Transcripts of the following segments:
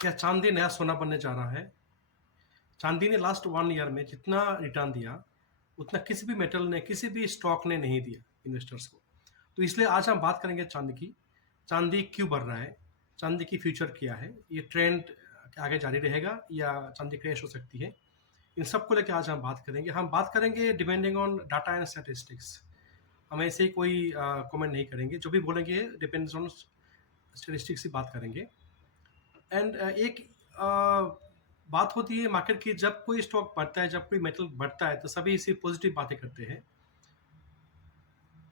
क्या चांदी नया सोना बनने जा रहा है? चांदी ने लास्ट 1 ईयर में जितना रिटर्न दिया, उतना किसी भी मेटल ने, किसी भी स्टॉक ने नहीं दिया इन्वेस्टर्स को। तो इसलिए आज हम बात करेंगे चांदी की। चांदी क्यों बढ़ रहा है? चांदी की फ्यूचर क्या है? ये ट्रेंड आगे जारी रहेगा या चांदी क्रैश हो सकती है? इन सबको लेके आज हम बात करेंगे। हम बात करेंगे depending on data and statistics. हम ऐसे ही कोई कमेंट नहीं करेंगे। जो भी बोलेंगे डिपेंड्स ऑन स्टैटिस्टिक्स ही बात करेंगे। एंड एक बात होती है मार्केट की, जब कोई स्टॉक बढ़ता है, जब कोई मेटल बढ़ता है तो सभी इसी पॉजिटिव बातें करते हैं।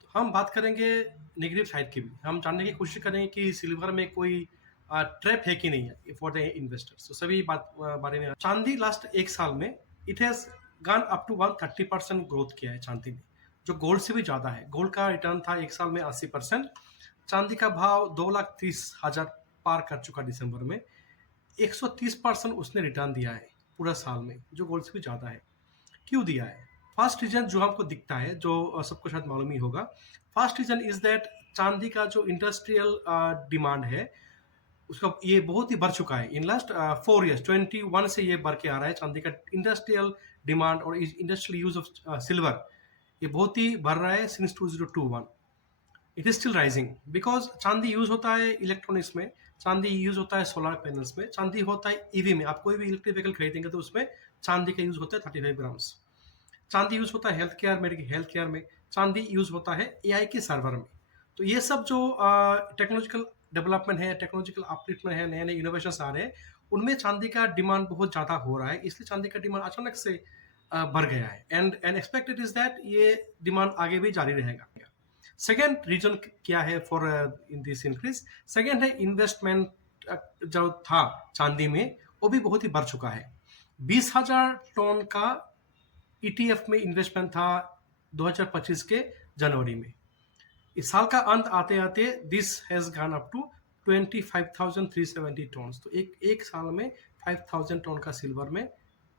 तो हम बात करेंगे नेगेटिव साइड की भी। हम जानने की कोशिश करेंगे कि सिल्वर में कोई ट्रैप है कि नहीं है फॉर द इन्वेस्टर्स। तो सभी बात बारे में। चांदी लास्ट 1 साल में it has gone up to 130% growth किया है चांदी ने, जो गोल्ड से भी ज़्यादा है। गोल्ड का रिटर्न था 1 साल में 80%। चांदी का भाव 2,30,000 पार कर चुका दिसंबर में। 130% उसने रिटर्न दिया है पूरा साल में, जो गोल्ड से भी ज़्यादा है। क्यों दिया है? फर्स्ट रीजन जो हमको दिखता है, जो सबको शायद मालूम ही होगा, फर्स्ट रीजन इज दैट चांदी का जो इंडस्ट्रियल डिमांड है उसका ये बहुत ही बढ़ चुका है। इन लास्ट 4 ईयर्स 21 से ये बढ़ के आ रहा है। चांदी का इंडस्ट्रियल डिमांड और इंडस्ट्रियल यूज ऑफ सिल्वर ये बहुत ही बढ़ रहा है since 2021। It is still rising because चांदी यूज होता है इलेक्ट्रॉनिक्स में, चांदी यूज होता है सोलर पैनल्स में, चांदी होता है ईवी में। आप कोई भी इलेक्ट्रिक व्हीकल खरीदेंगे तो उसमें चांदी का यूज होता है 35 ग्राम्स। चांदी यूज होता है हेल्थ केयर में, चांदी यूज होता है एआई के सर्वर में। तो ये सब जो टेक्नोलॉजिकल डेवलपमेंट है, टेक्नोलॉजिकल अपलिफ्टमेंट है, नए नए इनोवेशन आ रहे हैं, उनमें चांदी का डिमांड बहुत ज़्यादा हो रहा है। इसलिए चांदी का डिमांड अचानक से बढ़ गया है। एंड एक्सपेक्टेड इज दैट ये डिमांड आगे भी जारी रहेगा। सेकेंड रीजन क्या है for in this increase? Second है इन्वेस्टमेंट जो था चांदी में वो भी बहुत ही बढ़ चुका है। 20,000 टन का ईटीएफ में इन्वेस्टमेंट था 2025 के जनवरी में। इस साल का अंत आते आते this has gone up to 25,370 ton. तो एक साल में 5,000 टन का सिल्वर में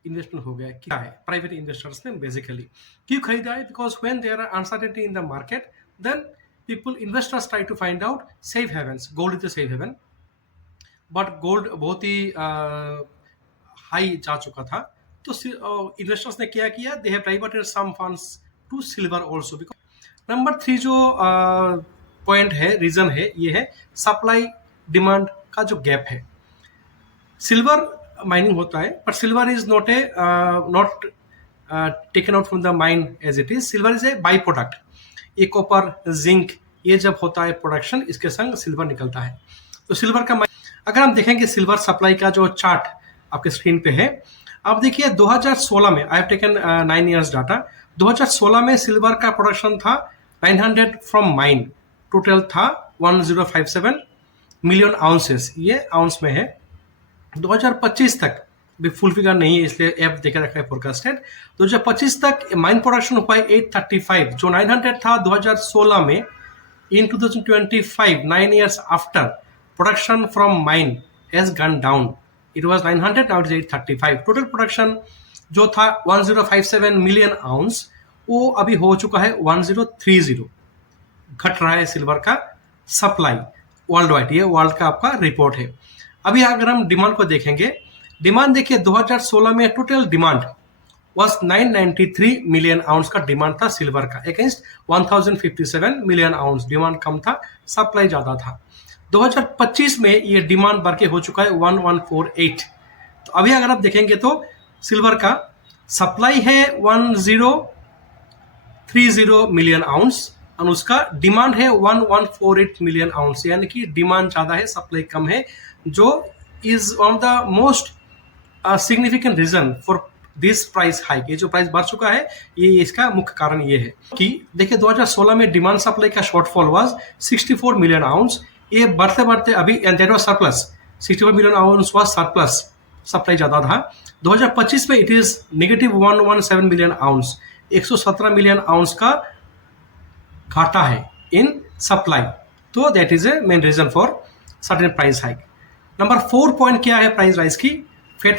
इन्वेस्टमेंट हो गया। क्या है? प्राइवेट इन्वेस्टर्स ने बेसिकली क्यों खरीदा है? Because when there are uncertainty in the market, then investors try to find out safe havens. Gold is a safe haven, but gold बहुत ही हाई जा चुका था। तो इन्वेस्टर्स ने क्या किया? They have diverted some funds to silver also. Because number 3 जो point है, रीजन है, ये है सप्लाई डिमांड का जो गैप है। सिल्वर माइनिंग होता है, but silver is not taken out from the mine as it is. Silver is a by product. ये कॉपर, जिंक, ये जब होता है प्रोडक्शन, इसके संग सिल्वर निकलता है। तो सिल्वर का अगर हम देखेंगे सिल्वर सप्लाई का जो चार्ट आपके स्क्रीन पे है, आप देखिए 2016 में, I have taken 9 years data. 2016 में सिल्वर का प्रोडक्शन था 900 फ्रॉम माइन, टोटल था 1057 मिलियन आउंसेस, ये आउंस में है। 2025 तक भी फुल फिगर नहीं है, इसलिए ऐप देखे रखा है फोरकास्टेड। 2025 तक माइन प्रोडक्शन हुआ है 835, जो 900 था 2016 में। इन 2025, 9 years after, production from mine has gun down. It was 900, now it is 835। Total production जो था 1057 मिलियन आउंस, वो अभी हो चुका है 1030। घट रहा है सिल्वर का सप्लाई वर्ल्ड वाइड। ये वर्ल्ड का आपका रिपोर्ट है। अभी अगर हम डिमांड को देखेंगे, डिमांड देखिए 2016 में total demand was 993 million ounce का डिमांड था सिल्वर का, अगेंस्ट 1057 मिलियन आउंस। डिमांड कम था, सप्लाई ज्यादा था। 2025 में ये डिमांड बढ़ के हो चुका है 1148। तो अभी अगर आप देखेंगे तो सिल्वर का सप्लाई है 1030 मिलियन आउंस और उसका डिमांड है 1148 मिलियन आउंस, यानी कि डिमांड ज्यादा है, सप्लाई कम है, जो is one of the most significant reason for this price hike. ये जो प्राइस बढ़ चुका है, ये इसका मुख्य कारण ये है कि देखिए 2016 में डिमांड सप्लाई का शॉर्टफॉल वाज 64 मिलियन आउंस। ये बढ़ते बढ़ते अभी that was surplus, 64 million ounce was surplus, supply ज्यादा था। 2025 में it is negative 117 million ounce, 117 million ounce का घाटा है इन सप्लाई। तो that is a main reason for certain price hike. Number 4 point क्या है प्राइस राइज की? Fed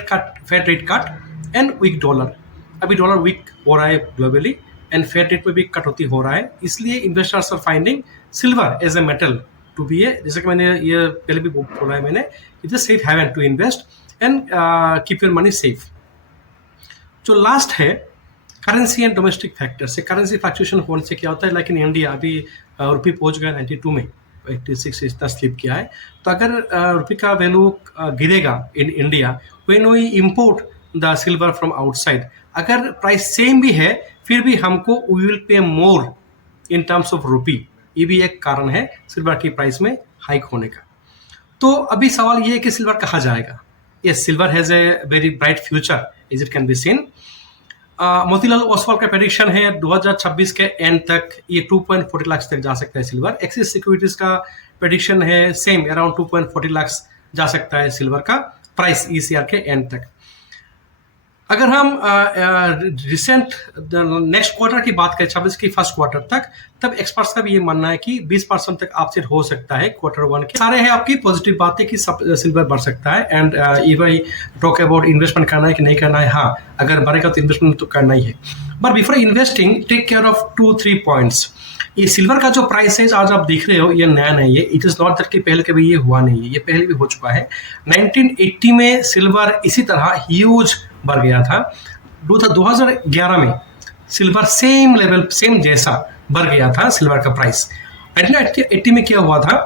rate cut and weak dollar. अभी डॉलर वीक हो रहा है ग्लोबली एंड फेड रेट में भी कटौती हो रहा है, इसलिए investors are finding silver as a metal to be a, जैसे कि मैंने ये पहले भी बोला है मैंने, it is safe haven to invest and keep your money safe. जो लास्ट है करेंसी एंड डोमेस्टिक फैक्टर से, करेंसी फ्लक्चुएशन होने से क्या होता है, लाइक इन इंडिया अभी रुपये पहुंच गया 92 में, 86 इतना स्लिप किया है। तो अगर रुपये का वैल्यू गिरेगा in India, when we import the silver from outside, अगर प्राइस सेम भी है फिर भी हमको we will pay more in terms of rupee. ये भी एक कारण है सिल्वर की प्राइस में हाइक होने का। तो अभी सवाल ये है कि सिल्वर कहाँ जाएगा। Yes, silver has a very bright future as it can be seen. Motilal Oswal का प्रेडिक्शन है 2026 के एंड तक ये 2.40 लाख तक जा सकता है सिल्वर। एक्सिस सिक्योरिटीज का प्रेडिक्शन है सेम, अराउंड 2.40 लाख जा सकता है सिल्वर का प्राइस इस ईयर के एंड तक। अगर हम रिसेंट नेक्स्ट क्वार्टर की बात करें, 26 की फर्स्ट क्वार्टर तक, तब एक्सपर्ट्स का भी ये मानना है कि 20% तक अपसेट हो सकता है क्वार्टर वन के। सारे हैं आपकी पॉजिटिव बातें कि सिल्वर बढ़ सकता है। And if I talk about investment करना है कि नहीं करना है, हाँ अगर बढ़ेगा तो इन्वेस्टमेंट तो करना ही है। But before investing take care of 2-3 points. ये सिल्वर का जो प्राइस है आज आप देख रहे हो, ये नया नहीं है। इट इज़ नॉट दैट कि पहले कभी ये हुआ नहीं है, ये पहले भी हो चुका है। 1980 में सिल्वर इसी तरह ह्यूज बढ़ गया था। 2011 में सिल्वर सेम लेवल, सेम जैसा बढ़ गया था सिल्वर का प्राइस। 1980 में क्या हुआ था,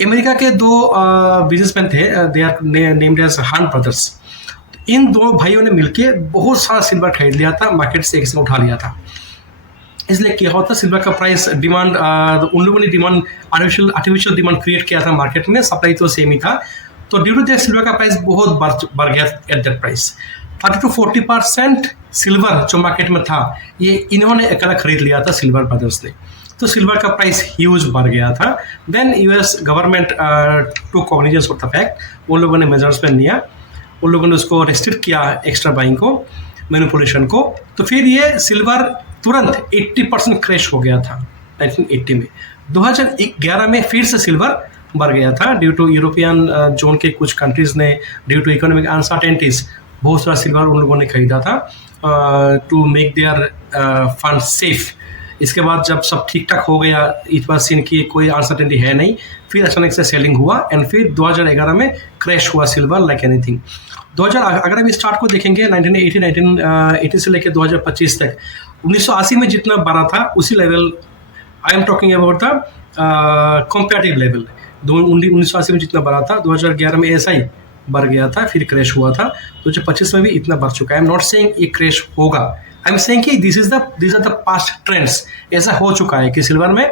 अमेरिका के दो बिजनेसमैन थे, दे आर नेम्ड एज हान ब्रदर्स। इन दो भाइयों ने मिलके बहुत सारा सिल्वर खरीद लिया था, मार्केट से एक साथ उठा लिया था। इसलिए क्या होता, सिल्वर का प्राइस डिमांड, उन लोगों ने डिमांड आर्टिफिशियल डिमांड क्रिएट किया था मार्केट में, सप्लाई तो सेम ही था। तो ड्यू टू दैट सिल्वर का प्राइस बहुत बढ़ गया एट दैट प्राइस। 30-40% सिल्वर जो मार्केट में था, ये इन्होंने अकेला खरीद लिया था सिल्वर ब्रदर्स ने। तो सिल्वर का प्राइस ह्यूज बढ़ गया था। Then US government took cognizance of the fact, उन लोगों ने मेजर्समेंट लिया, उन लोगों ने उसको रेस्ट्रिक्ट किया एक्स्ट्रा बाइंग को, मैनिपुलेशन को। तो फिर ये सिल्वर तुरंत 80% क्रैश हो गया था 1980 में। 2011 में फिर से सिल्वर बढ़ गया था ड्यू टू यूरोपियन जोन के कुछ कंट्रीज ने, ड्यू टू इकोनॉमिक अनसर्टेनिटीज, बहुत सारा सिल्वर उन लोगों ने खरीदा था to make their fund safe. इसके बाद जब सब ठीक ठाक हो गया, इस बार सीन की कोई अनसर्टेनिटी है नहीं, फिर अचानक से सेलिंग हुआ एंड फिर 2011 में क्रैश हुआ सिल्वर लाइक एनीथिंग। 2000 अगर हम स्टार्ट को देखेंगे 1980 से लेकर 2025 तक, 1980 में जितना बढ़ा था उसी level, I am talking about the comparative level, 1980 में जितना बढ़ा था 2011 में ऐसा ही बढ़ गया था, फिर क्रैश हुआ था। 2025 में भी इतना बढ़ चुका है। आई एम नॉट सेइंग ये क्रैश होगा, आई एम सेइंग कि this are the past trends. ऐसा हो चुका है कि सिल्वर में,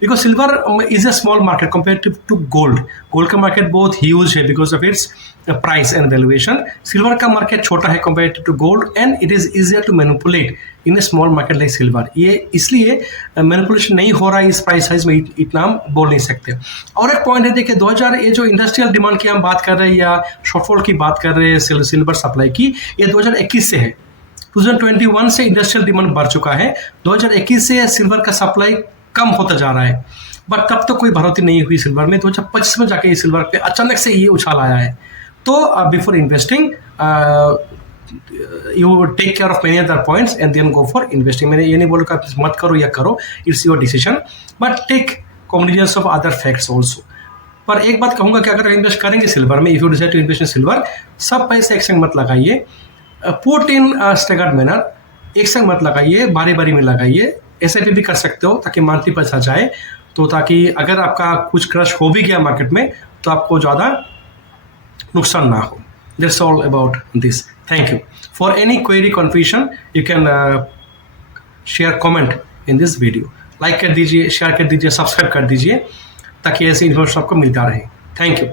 because silver is a small market comparative to gold. Gold का मार्केट बहुत ह्यूज है because of its price and valuation. Silver का मार्केट छोटा है comparative to gold and it is easier to manipulate in a small market like silver. ये इसलिए manipulation नहीं हो रहा है इस प्राइस साइज में, इतना हम बोल नहीं सकते। और एक पॉइंट है, देखिए 2000 ये जो इंडस्ट्रियल डिमांड की हम बात कर रहे हैं या शॉर्टफॉल की बात कर रहे हैं सिल्वर सप्लाई की, ये 2021 से है। 2021 से इंडस्ट्रियल डिमांड बढ़ चुका है, 2021 से सिल्वर का सप्लाई कम होता जा रहा है। बट तब तो कोई बढ़ोतरी नहीं हुई सिल्वर में। 2025 में जाके सिल्वर पे अचानक से ये उछाल आया है। तो before investing you take care of many other points and then go for investing. मैंने ये नहीं बोला कि मत करो या करो, it's your decision, but take combinations of other facts also. पर एक बात कहूँगा कि अगर इन्वेस्ट करेंगे सिल्वर में, if you decide to invest in silver, सब पैसे एक संग मत लगाइए, पुट इन स्टैगर्ड मैनर, एक संग मत लगाइए, बारी बारी में लगाइए। SIP भी कर सकते हो ताकि मंथली पैसा जाए, तो ताकि अगर आपका कुछ क्रश हो भी गया मार्केट में तो आपको ज़्यादा नुकसान ना हो। That's all about this. Thank you. For any query, confusion, you can share comment in this video. Like कर दीजिए, शेयर कर दीजिए, सब्सक्राइब कर दीजिए ताकि ऐसी इन्फॉर्मेशन आपको मिलता रहे। Thank you.